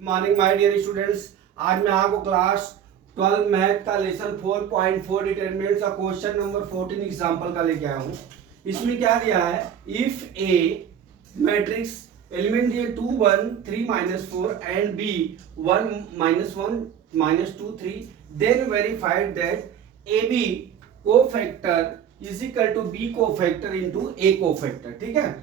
Morning my dear students. आज मैं आपको क्लास 12 मैथ का लेसन 4.4 डिटरमिनेंट्स का क्वेश्चन नंबर 14 एग्जांपल का लेके आया हूँ। इसमें क्या दिया है, इफ ए मैट्रिक्स एलिमेंट दिए 2 1 3 -4 and B 1 -1 -2 3 then verified that A B cofactor is equal to B cofactor into A cofactor. ठीक है,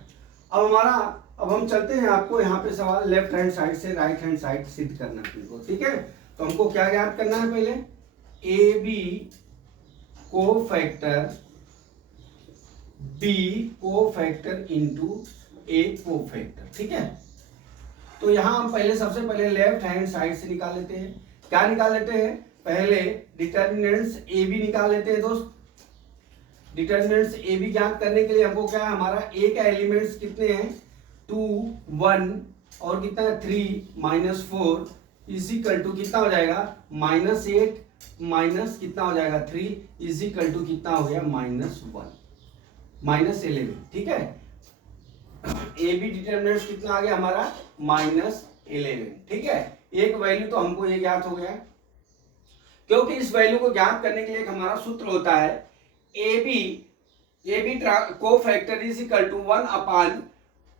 अब हम चलते हैं, आपको यहाँ पे सवाल लेफ्ट हैंड साइड से राइट हैंड साइड सिद्ध करना है तुमको। ठीक है, तो हमको क्या ज्ञात करना है, पहले A B cofactor B cofactor into A cofactor. ठीक है, तो यहाँ हम पहले सबसे पहले लेफ्ट हैंड साइड से निकाल लेते हैं। क्या निकाल लेते हैं, पहले डिटर्मिनेंट्स ए बी निकाल लेते हैं दोस्त। डिटर्मिनेंट्स ए बी ज्ञात करने के लिए हमको क्या है, हमारा ए का एलिमेंट्स कितने हैं, 2 1 और कितना है 3 -4 इज इक्वल टू कितना हो जाएगा, -8 माइनस कितना हो जाएगा 3 इज इक्वल टू कितना हो गया, -1 -11। ठीक है, ए बी डिटर्मिनेंट्स कितना आ गया हमारा, -11। ठीक है, एक वैल्यू तो हमको ये ज्ञात हो गया, क्योंकि इस वैल्यू को ज्ञात करने के लिए एक हमारा सूत्र होता है, A B cofactor is equal to 1 upon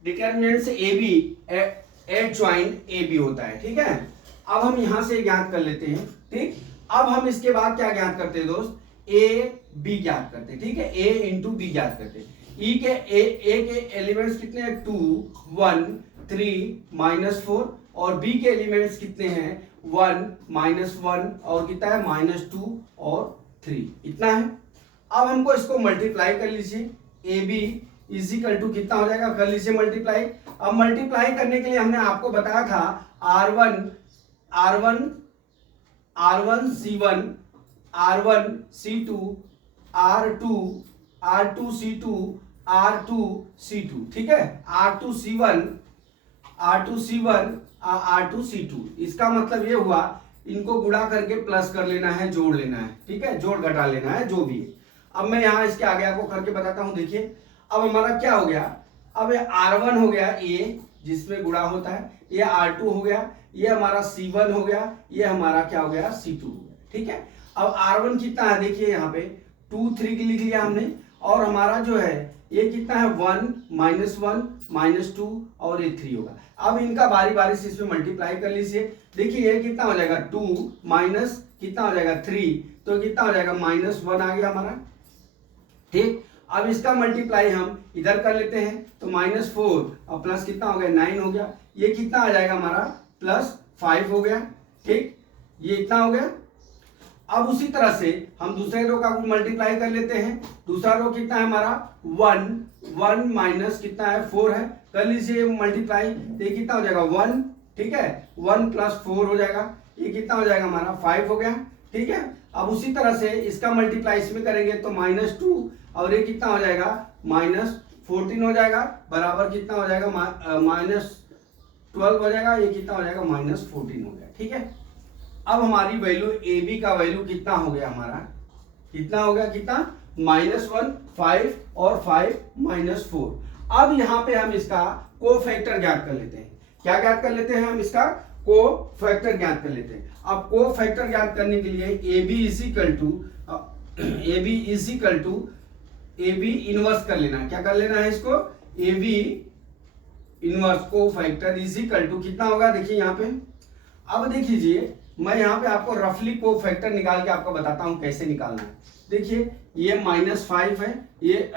determinants A B adjoint A B होता है। ठीक है, अब हम यहां से ज्ञात कर लेते हैं। ठीक, अब हम इसके बाद क्या ज्ञात करते हैं दोस्त, ए बी ज्ञात करते हैं। ठीक है, ए इंटू बी ज्ञात करते हैं। ए के एलिमेंट्स कितने हैं, 2 1 3 -4 और बी के एलिमेंट्स कितने हैं, 1 -1 और कितना है -2 और 3, इतना है। अब हमको इसको मल्टीप्लाई कर लीजिए, A B is equal to कितना हो जाएगा, कर लीजिए मल्टीप्लाई। अब मल्टीप्लाई करने के लिए हमने आपको बताया था R1 C1 R1 C2 R2 C2 R2 C2। ठीक है, R2 C1 R2 C2, इसका मतलब ये हुआ, इनको गुणा करके प्लस कर लेना है, जोड़ लेना है। ठीक है, जोड़ घटा लेना है, जो भी है। अब मैं यहां इसके आगे आपको करके बताता हूं। देखिए, अब हमारा क्या हो गया, अब ये R1 हो गया ए जिसमें गुणा होता है, ये R2 हो गया, ये हमारा C1 हो गया, ये हमारा क्या हो गया, C2 हो गया। ठीक है, अब R1 कितना है, देखिए यहाँ पे 2 3 लिख लिया हमने, और हमारा जो है ये कितना है, 1 -1 -2 और ये 3 होगा। अब इनका बारी बारी से इसमें मल्टीप्लाई कर लीजिए। देखिए ये कितना हो जाएगा, 2 माइनस कितना हो जाएगा 3, तो कितना हो जाएगा, -1 आ गया हमारा। ठीक, अब इसका मल्टीप्लाई हम इधर कर लेते हैं, तो -4 और प्लस कितना हो गया, 9 हो गया। ये कितना आ जाएगा हमारा, +5 हो गया। ठीक, ये इतना हो गया। अब उसी तरह से हम दूसरे रो का मल्टीप्लाई कर लेते हैं। दूसरा रो कितना है हमारा, 1 माइनस कितना है 4 है, कर लीजिए मल्टीप्लाई, तो ये कितना हो जाएगा 1। ठीक है, 1 + 4 हो जाएगा, ये कितना हो जाएगा हमारा 5 हो गया। ठीक है, अब उसी तरह से इसका मल्टीप्लाई इसमें करेंगे तो -2 और ये कितना हो जाएगा, -14 हो जाएगा, बराबर कितना हो जाएगा, -12 हो जाएगा, ये कितना हो जाएगा, -14 हो गया। ठीक है, अब हमारी वैल्यू ए बी का वैल्यू कितना हो गया हमारा, कितना हो गया, कितना, -1 5 और 5 -4। अब यहाँ पे हम इसका कोफैक्टर ज्ञात कर लेते हैं। क्या ज्ञात कर लेते हैं हम, इसका कोफैक्टर ज्ञात कर लेते हैं। अब कोफैक्टर ज्ञात करने के लिए ए बी इनवर्स कर लेना। क्या कर लेना है इसको, A B inverse cofactor is equal to कितना होगा, देखिए यहाँ पे। अब देख लीजिए, मैं यहाँ पे आपको रफली कोफैक्टर निकाल के आपको बताता हूँ कैसे निकालना है। देखिए ये -5 है, ये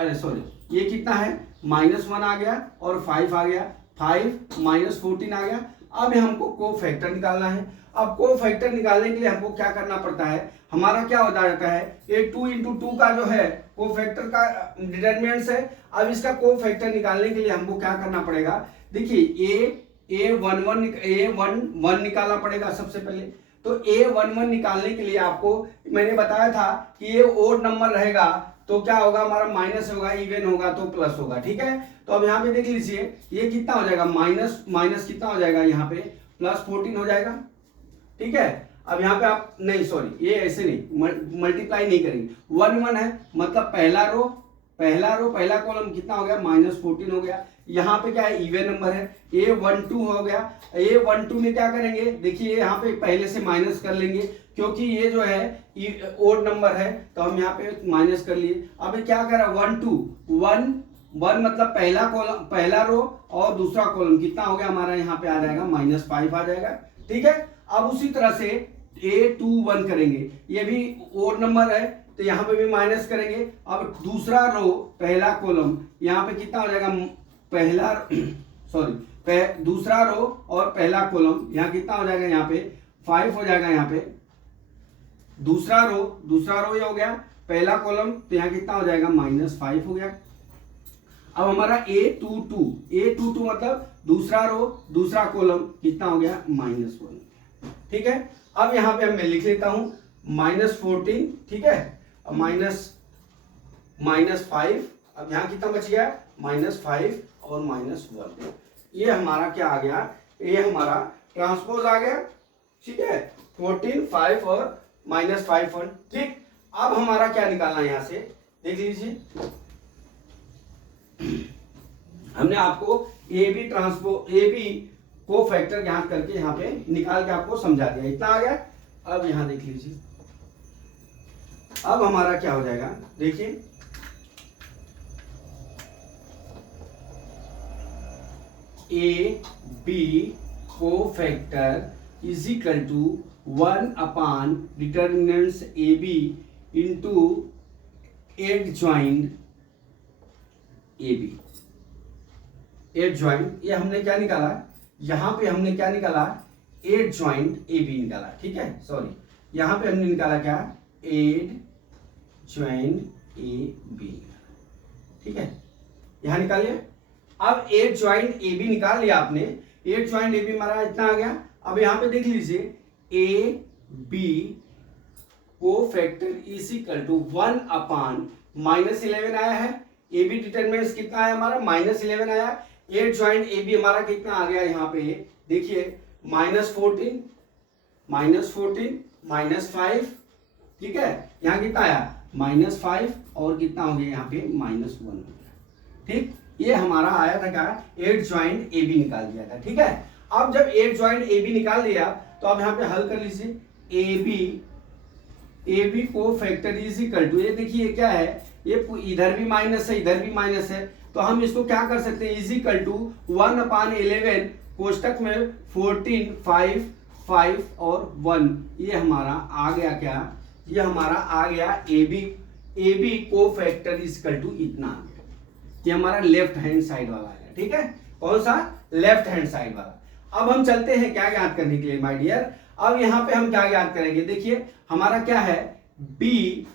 कितना है, -1 आ गया और 5 आ गया, 5 -14 आ गया। अब हमको कोफैक्टर निकालना है। अब कोफैक्टर निकालने के लिए हमको क्या करना पड़ता है, हमारा क्या हो जाता है, ये 2 × 2 का जो है कोफैक्टर का डिटरमिनेंट्स है। अब इसका कोफैक्टर निकालने के लिए हमको क्या करना पड़ेगा, देखिए A11 निकालना पड़ेगा सबसे पहले। तो A11 निकालने के लिए आपको मैंने बताया था कि ये ओड नंबर रहेगा तो क्या होगा, हमारा माइनस होगा, इवन होगा तो प्लस होगा। ठीक है, तो अब यहाँ पे देख लीजिए, ये कितना हो जाएगा, माइनस कितना हो जाएगा, यहाँ पे +14 हो जाएगा। ठीक है, अब यहाँ पे आप नहीं, सॉरी, ये ऐसे नहीं मल्टीप्लाई नहीं करेंगे, 1 1 है, मतलब पहला रो पहला रो पहला कॉलम कितना हो गया, -14 हो गया। यहाँ पे क्या है, इवन नंबर है, A12 हो गया। A12 में क्या करेंगे, देखिए यहाँ पे पहले से माइनस कर लेंगे, क्योंकि ये जो है ओड नंबर है, तो हम यहाँ पे माइनस कर लिए। अब क्या करा, 1 2 1 1 मतलब पहला कॉलम पहला रो और दूसरा कॉलम कितना हो गया हमारा, यहाँ पे आ जाएगा -5 आ जाएगा। ठीक है, अब उसी तरह से A21 करेंगे, ये भी ओड नंबर है, तो यहाँ पे भी माइनस करेंगे। अब दूसरा रो पहला कॉलम यहाँ पे कितना हो जाएगा, पहला दूसरा रो और पहला कॉलम यहाँ कितना हो जाएगा, यहाँ पे 5 हो जाएगा। यहाँ पे दूसरा रो ये हो गया, पहला कॉलम तो यहाँ कितना हो जाएगा, -5 हो गया। अब हमारा A22 मतलब दूसरा रो दूसरा कॉलम कितना हो गया, -1। ठीक है, अब यहाँ पे मैं लिख लेता हूं -14, ठीक है, अब -5, अब यहाँ कितना बच गया, -5 और -1। ये हमारा क्या आ गया, ये हमारा ट्रांसपोज आ गया। ठीक है, 14 5 और -5 1। ठीक, अब हमारा क्या निकालना है, यहां से देख लीजिए, हमने आपको ए बी को फैक्टर ज्ञात करके यहाँ पे निकाल के आपको समझा दिया, इतना आ गया। अब यहां देख लीजिए, अब हमारा क्या हो जाएगा, देखिए A B cofactor is equal to 1 upon determinants A B into adjoint A B. Adjoint, ये हमने क्या निकाला, यहां पे हमने क्या निकाला, एडजॉइंट ए बी निकाला। ठीक है, सॉरी, यहां पे हमने निकाला क्या, एडजॉइंट ए बी। ठीक है, यहां निकालिए। अब एडजॉइंट ए बी निकाल लिया आपने, एडजॉइंट ए बी हमारा इतना आ गया। अब यहां पे देख लीजिए, A B cofactor is equal to 1 अपान -11 आया है, ए बी डिटरमिनेंट्स कितना आया हमारा, -11 आया। एडजॉइंट ए बी हमारा कितना आ गया, यहाँ पे देखिए -14 -5। ठीक है, यहाँ कितना आया, -5 और कितना हो गया, यहाँ पे -1 हो गया। ठीक, ये हमारा आया था क्या, एडजॉइंट ए बी निकाल दिया था। ठीक है, अब जब एडजॉइंट ए बी निकाल दिया, तो अब यहाँ पे हल कर लीजिए, A B cofactor is equal to, ये देखिए क्या है, ये इधर भी माइनस है इधर भी माइनस है, तो हम इसको क्या कर सकते हैं, इज इक्वल टू 1 अपान 11 कोष्टक में 14 5 5 और 1। ये हमारा आ गया क्या, ये हमारा आ गया ए B cofactor is equal to इतना आ गया। ये हमारा लेफ्ट हैंड साइड वाला है। ठीक है, कौन सा, लेफ्ट हैंड साइड वाला। अब हम चलते हैं क्या ज्ञात करने के लिए माय डियर। अब यहां पे हम क्या ज्ञात करेंगे, देखिए हमारा क्या है, बी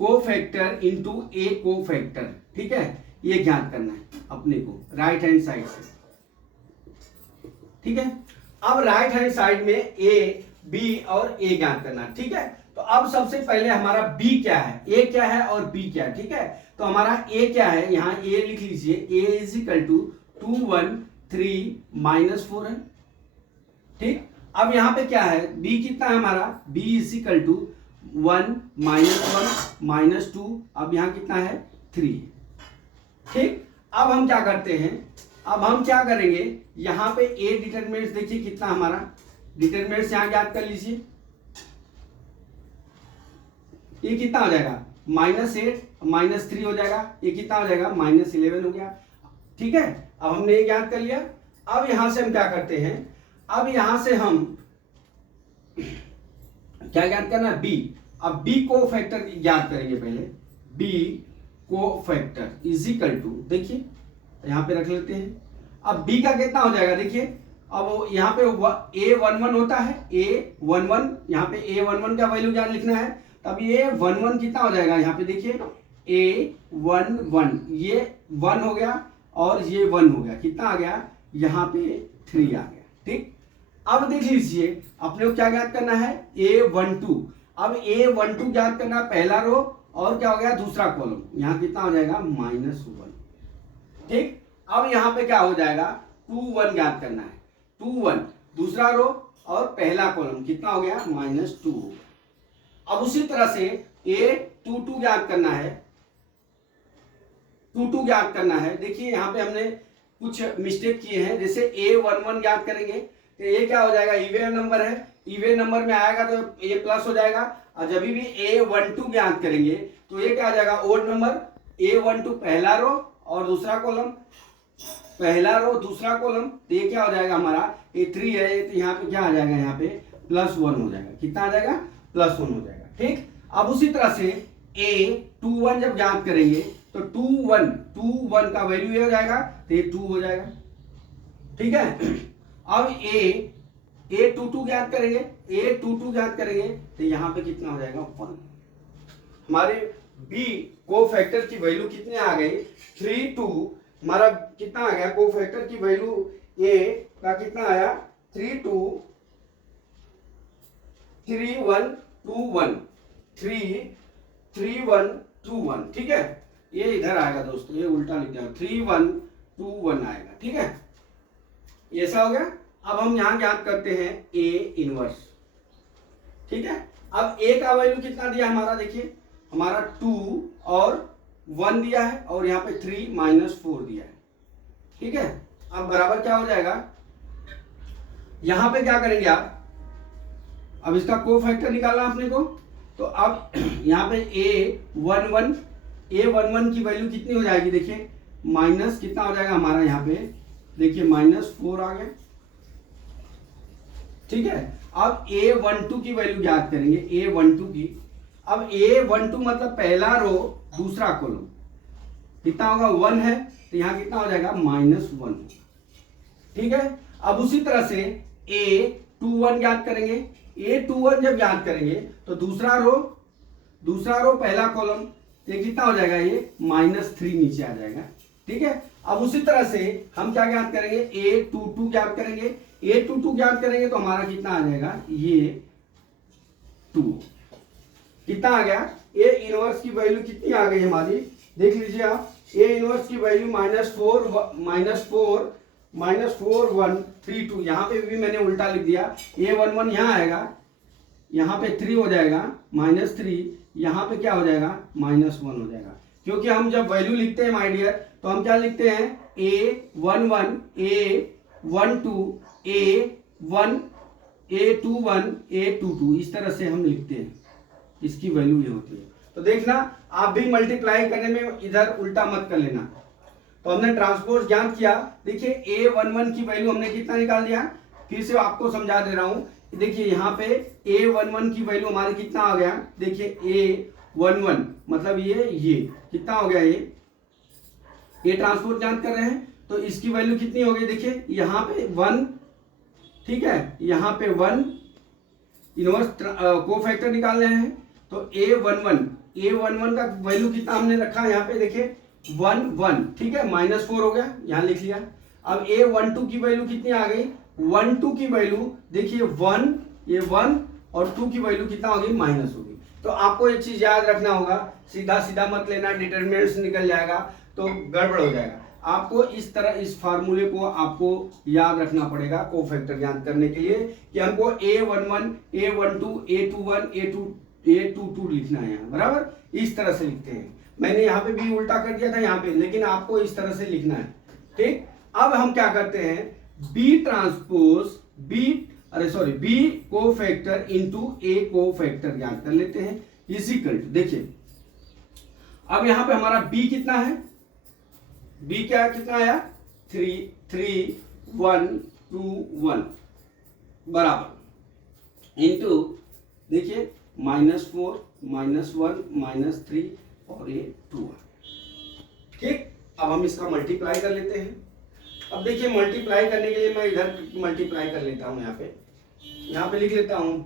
को फैक्टर इंटू ए को फैक्टर। ठीक है, ये ज्ञात करना है अपने को राइट हैंड साइड से। ठीक है, अब राइट हैंड साइड में ए बी और ए ज्ञात करना है। ठीक है, तो अब सबसे पहले हमारा बी क्या है, ए क्या है और बी क्या है। ठीक है, तो हमारा ए क्या है, यहाँ ए लिख लीजिए, ए इज इक्वल टू 2 1 3 -4 है। ठीक, अब यहाँ पे क्या है, बी कितना है हमारा, बी इज इक्वल टू 1 -1 -2, अब यहाँ कितना है, 3। ठीक, अब हम क्या करते हैं, अब हम क्या करेंगे, यहाँ पे ए डिटरमिनेंट्स देखिए कितना हमारा, डिटरमिनेंट्स यहाँ ज्ञात कर लीजिए, ये कितना हो जाएगा, -8 -3 हो जाएगा, ये कितना हो जाएगा, -11 हो गया। ठीक है, अब हमने ये ज्ञात कर लिया। अब यहां से हम क्या करते हैं, अब यहां से हम क्या ज्ञात करना है, बी। अब बी को फैक्टर ज्ञात करेंगे पहले, B cofactor is equal to, देखिए यहां पे रख लेते हैं। अब बी का कितना हो जाएगा, देखिए अब यहाँ पे A11 होता है, A11, यहाँ पे A11 का वैल्यू क्या लिखना है, तब ये 11 कितना हो जाएगा, यहाँ पे देखिए A11, ये 1 हो गया और ये 1 हो गया, कितना आ गया, यहाँ पे 3 आ गया। ठीक, अब देख लीजिए अपने को क्या ज्ञात करना है, A12। अब A12 ज्ञात करना है, पहला रो और क्या हो गया, दूसरा कॉलम, यहाँ कितना हो जाएगा, -1। ठीक, अब यहाँ पे क्या हो जाएगा, 2 1 ज्ञात करना है, 2 1 दूसरा रो और पहला कॉलम कितना हो गया, -2 हो गया। अब उसी तरह से A22 ज्ञात करना है, 2 ज्ञात करना है। देखिए यहाँ पे हमने कुछ मिस्टेक किए हैं, जैसे A11 ज्ञात करेंगे तो ये क्या हो जाएगा, इवन नंबर है, इवन नंबर में आएगा तो ये प्लस हो जाएगा, और जब भी A12 ज्ञात करेंगे तो ये क्या आ जाएगा, ओड नंबर, A12 पहला रो और दूसरा कॉलम, पहला रो दूसरा कॉलम, तो ये क्या हो जाएगा हमारा, ये 3 है तो यहाँ पे क्या आ जाएगा, यहाँ पे +1 हो जाएगा, कितना आ जाएगा, +1 हो जाएगा। ठीक, अब उसी तरह से A21 जब ज्ञात करेंगे तो 21 का वैल्यू ये हो जाएगा तो ये 2 हो जाएगा। ठीक है, अब A22 ज्ञात करेंगे, A22 ज्ञात करेंगे तो यहाँ पे कितना हो जाएगा, 1। हमारे B को फैक्टर की वैल्यू कितने आ गई, 3 2, हमारा कितना आ गया, को फैक्टर की वैल्यू A का कितना आया, 3 2 3 1 2 1 3 3 1 2 1। ठीक है, ये इधर आएगा दोस्तों, ये उल्टा लिख दिया, 3 1 2 1 आएगा। ठीक है, ये ऐसा हो गया। अब हम यहां ज्ञात करते हैं A इनवर्स। ठीक है, अब A का वैल्यू कितना दिया हमारा, देखिए हमारा 2 और 1 दिया है, और यहाँ पे 3 -4 दिया है। ठीक है, अब बराबर क्या हो जाएगा, यहां पे क्या करेंगे आप, अब इसका कोफैक्टर निकालना आपने को, तो अब यहाँ पे A11 की वैल्यू कितनी हो जाएगी, देखिए माइनस कितना हो जाएगा हमारा, यहाँ पे देखिए -4 आ गया। ठीक है, अब A12 की वैल्यू ज्ञात करेंगे, A12 की, अब A12 मतलब पहला रो दूसरा कॉलम, कितना होगा, 1 है तो यहाँ कितना हो जाएगा, -1। ठीक है, अब उसी तरह से A21 ज्ञात करेंगे, A21 जब ज्ञात करेंगे तो दूसरा रो पहला कॉलम, ये कितना हो जाएगा, ये -3 नीचे आ जाएगा। ठीक है, अब उसी तरह से हम क्या ज्ञात करेंगे, A22 ज्ञात करेंगे, A22 ज्ञात करेंगे तो हमारा कितना आ जाएगा, ये 2, कितना आ गया, A इनवर्स की वैल्यू कितनी आ गई हमारी, देख लीजिए आप, A इनवर्स की वैल्यू -4 1 3 2, यहाँ पे भी मैंने उल्टा लिख दिया, A11 यहाँ आएगा, यहाँ पे 3 हो जाएगा, -3, यहाँ पे क्या हो जाएगा, -1 हो जाएगा। क्योंकि हम जब वैल्यू लिखते हैं माय डियर, तो हम क्या लिखते हैं, A11 A12 A1 A21 A22, इस तरह से हम लिखते हैं, इसकी वैल्यू ये होती है। तो देखना आप भी मल्टीप्लाई करने में इधर उल्टा मत कर लेना। तो हमने ट्रांसपोज ज्ञात किया, देखिए A11 की वैल्यू हमने कितना निकाल दिया, फिर से आपको समझा दे रहा हूं, देखिए यहाँ पे A11 की वैल्यू हमारी कितना आ गया, देखिए A11 मतलब ये कितना हो गया, ये ट्रांसपोज ज्ञात कर रहे हैं तो इसकी वैल्यू कितनी हो गई, देखिए यहाँ पे 1, ठीक है, यहाँ पे 1 इनवर्स कोफैक्टर निकाल रहे हैं, तो A11 का वैल्यू कितना हमने रखा है, यहाँ पे देखिए 1 ठीक है, -4 हो गया, यहाँ लिख लिया। अब A12 की वैल्यू कितनी आ गई, 12 की वैल्यू देखिए 1, ये 1 और 2 की वैल्यू कितना होगी, माइनस होगी। तो आपको एक चीज याद रखना होगा, सीधा मत लेना, डिटरमिनेंट्स निकल जाएगा तो गड़बड़ हो जाएगा। आपको इस तरह इस फार्मूले को आपको याद रखना पड़ेगा कोफैक्टर ज्ञात करने के लिए, कि हमको A11 A12 A21 A22 लिखना है यहाँ, बराबर इस तरह से लिखते हैं। मैंने यहाँ पे भी उल्टा कर दिया था यहाँ पे, लेकिन आपको इस तरह से लिखना है। ठीक, अब हम क्या करते हैं, B cofactor into A cofactor ज्ञात कर लेते हैं, इजिकल टू, देखिए अब यहाँ पे हमारा B कितना है, B क्या कितना आया, 3 1 2 1 बराबर इंटू देखिए -4 -1 -3 और ये 2। ठीक, अब हम इसका मल्टीप्लाई कर लेते हैं। अब देखिए मल्टीप्लाई करने के लिए मैं इधर मल्टीप्लाई कर लेता हूं, यहाँ पे लिख लेता हूं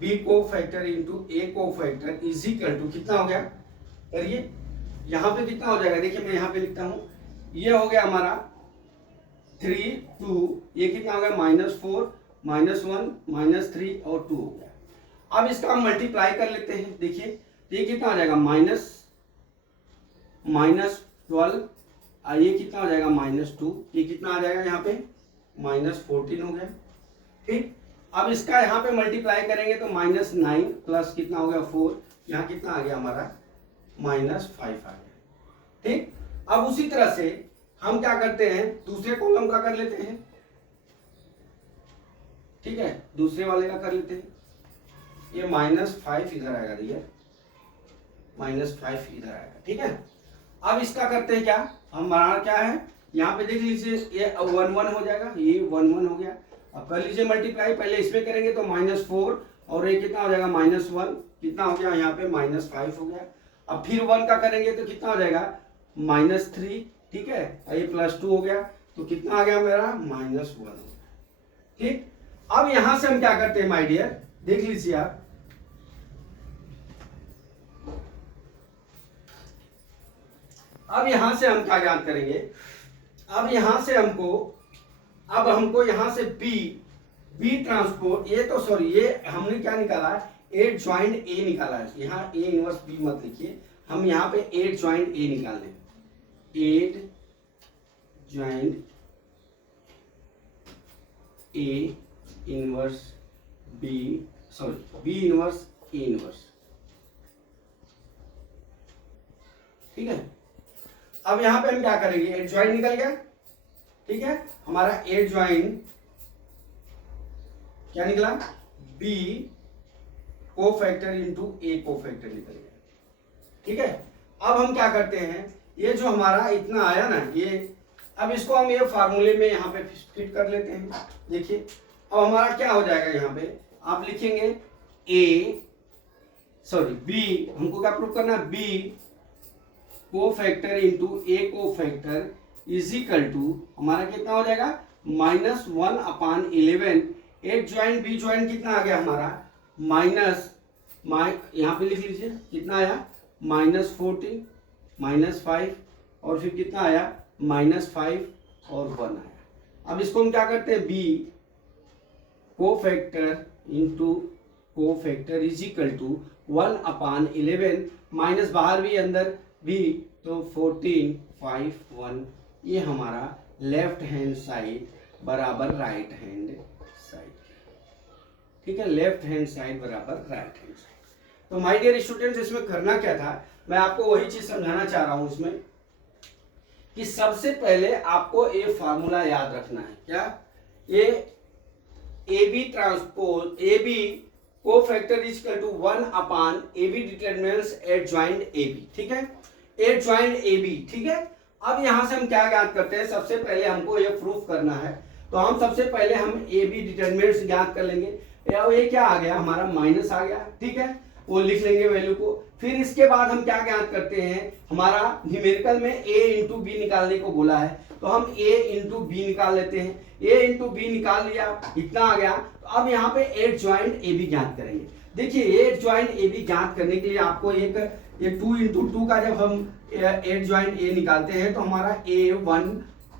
B cofactor into A cofactor is equal to कितना हो गया, करिए यहाँ पे कितना हो जाएगा, देखिए मैं यहाँ पे लिखता हूं, ये हो गया हमारा 3 2, ये कितना हो गया, -4 -1 -3 और 2 हो गया। अब इसका हम मल्टीप्लाई कर लेते हैं, देखिए तो ये कितना हो जाएगा, -12, ये कितना हो जाएगा, -2, ये कितना आ जाएगा यहाँ पे -14 हो गया। ठीक, अब इसका यहाँ पे मल्टीप्लाई करेंगे तो -9 प्लस कितना हो गया 4, यहाँ कितना आ गया हमारा -5 आ गया। ठीक, अब उसी तरह से हम क्या करते हैं, दूसरे कॉलम का कर लेते हैं। ठीक है, दूसरे वाले का कर लेते हैं। ये -5 इधर आएगा, देखिए -5 इधर आएगा। ठीक है, अब इसका करते हैं क्या, हमारा क्या है, यहाँ पे देख लीजिए ये 1 1 हो जाएगा, ये 1 1 हो गया। अब कर लीजिए मल्टीप्लाई, पहले इसमें करेंगे तो -4 और ये कितना हो जाएगा -1, कितना हो गया यहाँ पे -5 हो गया। अब फिर 1 का करेंगे तो कितना हो जाएगा -3। ठीक है, ये +2 हो गया, तो कितना आ गया मेरा -1 हो गया। ठीक, अब यहां से हम क्या करते हैं माय डियर, देख लीजिए आप, अब यहां से हम क्या ज्ञात करेंगे, अब यहां से हमको यहां से बी ट्रांसपोर्ट, ये तो सॉरी ये हमने क्या निकाला है, एड ज्वाइंट ए निकाला है। यहाँ ए इनवर्स बी मत लिखिए, हम यहाँ पे एड ज्वाइंट ए निकाल लें, adjoint A inverse B, sorry B inverse A inverse. ठीक है, अब यहां पे हम क्या करेंगे, एड ज्वाइंट निकल गया। ठीक है, हमारा एड ज्वाइंट क्या निकला, B cofactor into A cofactor निकल गया। ठीक है, अब हम क्या करते हैं, ये जो हमारा इतना आया ना, ये अब इसको हम ये फार्मूले में यहाँ पे फिट कर लेते हैं। देखिए अब हमारा क्या हो जाएगा, यहाँ पे आप लिखेंगे बी, हमको क्या प्रूव करना है, B cofactor into A cofactor is equal to हमारा कितना हो जाएगा -1/11। एड ज्वाइंट बी ज्वाइंट कितना आ गया हमारा यहाँ पे लिख लीजिए कितना आया -14 -5 और फिर कितना आया -5 और 1 आया। अब इसको हम क्या करते हैं, B cofactor into cofactor is equal to 1/11 minus बाहर भी अंदर भी, तो 14 5 1, ये हमारा लेफ्ट हैंड साइड बराबर राइट हैंड साइड। ठीक है, लेफ्ट हैंड साइड बराबर राइट हैंड साइड। तो माय डियर स्टूडेंट्स, इसमें करना क्या था, मैं आपको वही चीज समझाना चाह रहा हूं इसमें, कि सबसे पहले आपको ये फार्मूला याद रखना है, क्या, ये A B transpose A B cofactor is equal to 1/AB determinants adjoint A B. ठीक है, एड ज्वाइंट ए बी। ठीक है, अब यहां से हम क्या ज्ञात करते हैं, सबसे पहले हमको ये प्रूफ करना है, तो हम सबसे पहले हम ए बी डिटरमिनेंट्स ज्ञात कर लेंगे। ये क्या आ गया हमारा माइनस आ गया। ठीक है, वो लिख लेंगे वैल्यू को। फिर इसके बाद हम क्या ज्ञात करते हैं, हमारा न्यूमेरिकल में a इंटू बी निकालने को बोला है, तो हम a इंटू बी निकाल लेते हैं। a इंटू बी निकाल लिया, इतना आ गया। तो अब यहाँ पे एड ज्वाइंट ए बी ज्ञात करेंगे। देखिए एड ज्वाइंट ए बी ज्ञात करने के लिए आपको ये 2 इंटू 2 का जब हम एड ज्वाइंट ए निकालते हैं तो हमारा A11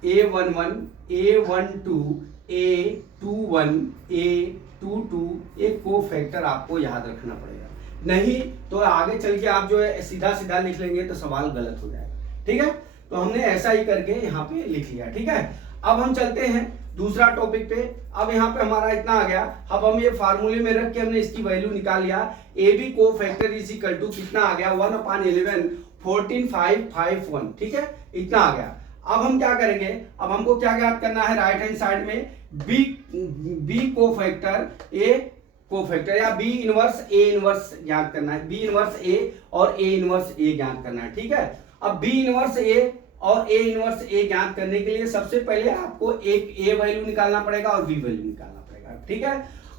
A11 A12 A21 A22 एक कोफैक्टर आपको याद रखना पड़ेगा, नहीं तो आगे चल के आप जो है सीधा सीधा लिख लेंगे तो सवाल गलत हो जाएगा। ठीक है, तो हमने ऐसा ही करके यहाँ पे लिख लिया। ठीक है, अब हम चलते हैं दूसरा टॉपिक पे। अब यहाँ पे हमारा इतना आ गया, अब हम ये फार्मूले में रख के हमने इसकी वैल्यू निकाल लिया। A B cofactor is equal to कितना आ गया 1/11 14 5 5 1। ठीक है, इतना आ गया। अब हम क्या करेंगे, अब हमको क्या ज्ञात करना है, राइट हैंड साइड में बी कोफैक्टर ए कोफैक्टर या बी इनवर्स ए इनवर्स ज्ञात करना है। बी इनवर्स ए और ए इनवर्स ए ज्ञात करना है। ठीक है, अब बी इनवर्स ए और ए इनवर्स ए ज्ञात करने के लिए सबसे पहले आपको एक ए वैल्यू निकालना पड़ेगा और बी वैल्यू निकालना पड़ेगा। ठीक है,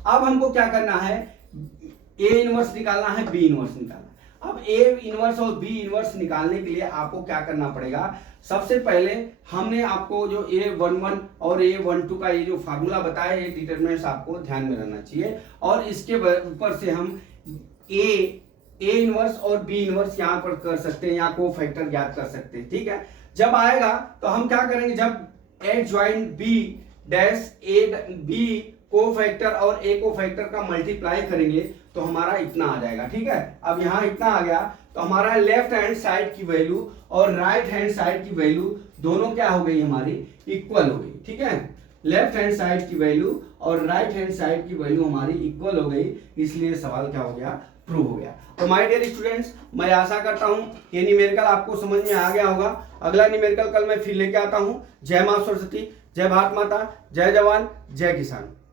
अब हमको क्या करना है, ए इनवर्स निकालना है, बी इनवर्स निकालना है। अब ए इनवर्स और बी इनवर्स निकालने के लिए आपको क्या करना पड़ेगा, सबसे पहले हमने आपको जो A11 और A12 का ये जो फार्मूला बताया, ये डिटरमिनेंट्स आपको ध्यान में रहना चाहिए, और इसके ऊपर से हम ए इनवर्स और बी इनवर्स यहाँ पर कर सकते हैं, यहाँ कोफैक्टर ज्ञात कर सकते हैं। ठीक है, जब आएगा तो हम क्या करेंगे, जब adjoint B dash A B cofactor और ए कोफैक्टर का मल्टीप्लाई करेंगे तो हमारा इतना आ जाएगा। ठीक है, अब यहाँ इतना आ गया तो हमारा लेफ्ट हैंड साइड की वैल्यू और राइट हैंड साइड की वैल्यू दोनों क्या हो गई, हमारी इक्वल हो गई। ठीक है, लेफ्ट हैंड साइड की वैल्यू और राइट हैंड साइड की वैल्यू हमारी इक्वल हो गई, इसलिए सवाल क्या हो गया, प्रूव हो गया। तो माय डियर स्टूडेंट्स, मैं आशा करता हूं ये न्यूमेरिकल आपको समझ में आ गया होगा। अगला न्यूमेरिकल कल मैं फिर लेके आता हूं। जय मां सरस्वती, जय भारत माता, जय जवान, जय किसान।